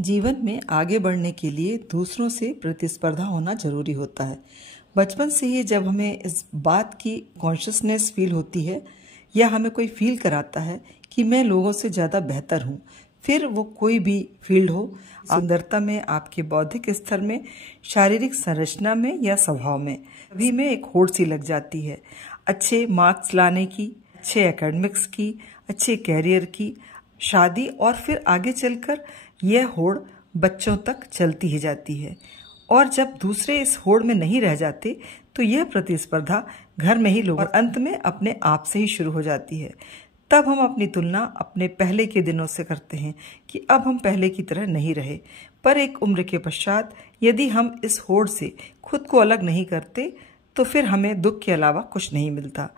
जीवन में आगे बढ़ने के लिए दूसरों से प्रतिस्पर्धा होना जरूरी होता है। बचपन से ही जब हमें इस बात की कॉन्शियसनेस फील होती है या हमें कोई फील कराता है कि मैं लोगों से ज़्यादा बेहतर हूँ, फिर वो कोई भी फील्ड हो, सुंदरता में, आपके बौद्धिक स्तर में, शारीरिक संरचना में या स्वभाव में, सभी में एक होड़ सी लग जाती है। अच्छे मार्क्स लाने की, अच्छे एकेडमिक्स की, अच्छे कैरियर की, शादी और फिर आगे चलकर यह होड़ बच्चों तक चलती ही जाती है। और जब दूसरे इस होड़ में नहीं रह जाते तो यह प्रतिस्पर्धा घर में ही लोगों और अंत में अपने आप से ही शुरू हो जाती है। तब हम अपनी तुलना अपने पहले के दिनों से करते हैं कि अब हम पहले की तरह नहीं रहे। पर एक उम्र के पश्चात यदि हम इस होड़ से खुद को अलग नहीं करते तो फिर हमें दुख के अलावा कुछ नहीं मिलता।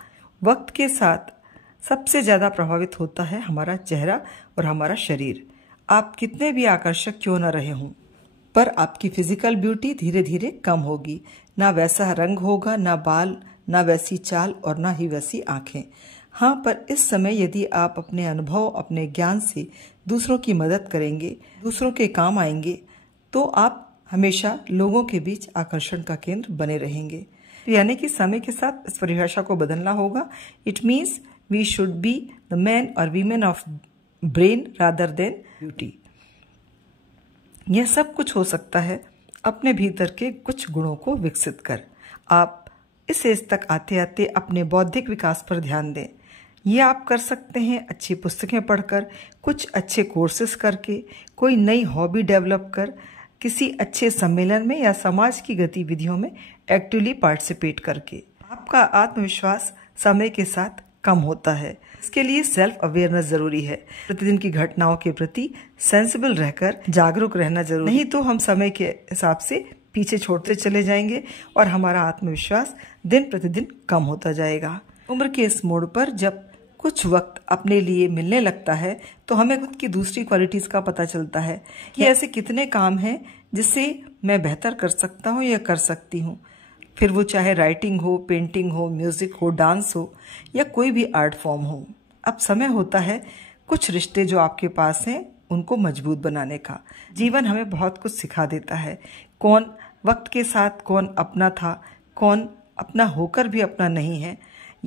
वक्त के साथ सबसे ज़्यादा प्रभावित होता है हमारा चेहरा और हमारा शरीर। आप कितने भी आकर्षक क्यों न रहे हों, पर आपकी फिजिकल ब्यूटी धीरे धीरे कम होगी। ना वैसा रंग होगा, ना बाल, ना वैसी चाल और ना ही वैसी आंखें। हाँ, पर इस समय यदि आप अपने अनुभव, अपने ज्ञान से दूसरों की मदद करेंगे, दूसरों के काम आएंगे, तो आप हमेशा लोगों के बीच आकर्षण का केंद्र बने रहेंगे। यानी कि समय के साथ इस परिभाषा को बदलना होगा। It means we should be the man और women of brain rather than beauty. यह सब कुछ हो सकता है अपने भीतर के कुछ गुणों को विकसित कर। आप इस एज तक आते आते अपने बौद्धिक विकास पर ध्यान दें। यह आप कर सकते हैं अच्छी पुस्तकें पढ़कर, कुछ अच्छे कोर्सेज करके, कोई नई हॉबी डेवलप कर, किसी अच्छे सम्मेलन में या समाज की गतिविधियों में एक्टिवली पार्टिसिपेट करके। आपका आत्मविश्वास समय के साथ कम होता है। इसके लिए सेल्फ अवेयरनेस जरूरी है। प्रतिदिन की घटनाओं के प्रति सेंसिबल रहकर जागरूक रहना जरूरी, नहीं तो हम समय के हिसाब से पीछे छोड़ते चले जाएंगे और हमारा आत्मविश्वास दिन प्रतिदिन कम होता जाएगा। उम्र के इस मोड़ पर जब कुछ वक्त अपने लिए मिलने लगता है तो हमें खुद की दूसरी क्वालिटीज का पता चलता है कि ऐसे कितने काम हैं जिससे मैं बेहतर कर सकता हूँ या कर सकती हूँ। फिर वो चाहे राइटिंग हो, पेंटिंग हो, म्यूजिक हो, डांस हो या कोई भी आर्ट फॉर्म हो। अब समय होता है कुछ रिश्ते जो आपके पास हैं उनको मजबूत बनाने का। जीवन हमें बहुत कुछ सिखा देता है। कौन वक्त के साथ कौन अपना था, कौन अपना होकर भी अपना नहीं है,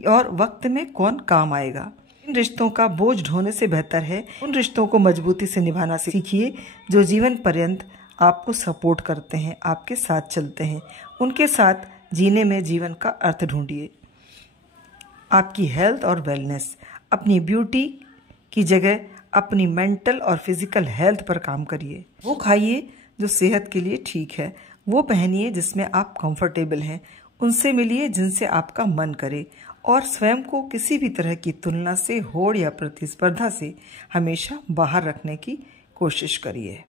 और वक्त में कौन काम आएगा। इन रिश्तों का बोझ ढोने से बेहतर है उन रिश्तों को मजबूती से निभाना सीखिए जो जीवन पर्यंत आपको सपोर्ट करते हैं, आपके साथ चलते हैं। उनके साथ जीने में जीवन का अर्थ ढूंढिए। आपकी हेल्थ और वेलनेस, अपनी ब्यूटी की जगह अपनी मेंटल और फिजिकल हेल्थ पर काम करिए। वो खाइए जो सेहत के लिए ठीक है, वो पहनिए जिसमें आप कंफर्टेबल हैं, उनसे मिलिए जिनसे आपका मन करे, और स्वयं को किसी भी तरह की तुलना से, होड़ या प्रतिस्पर्धा से हमेशा बाहर रखने की कोशिश करिए।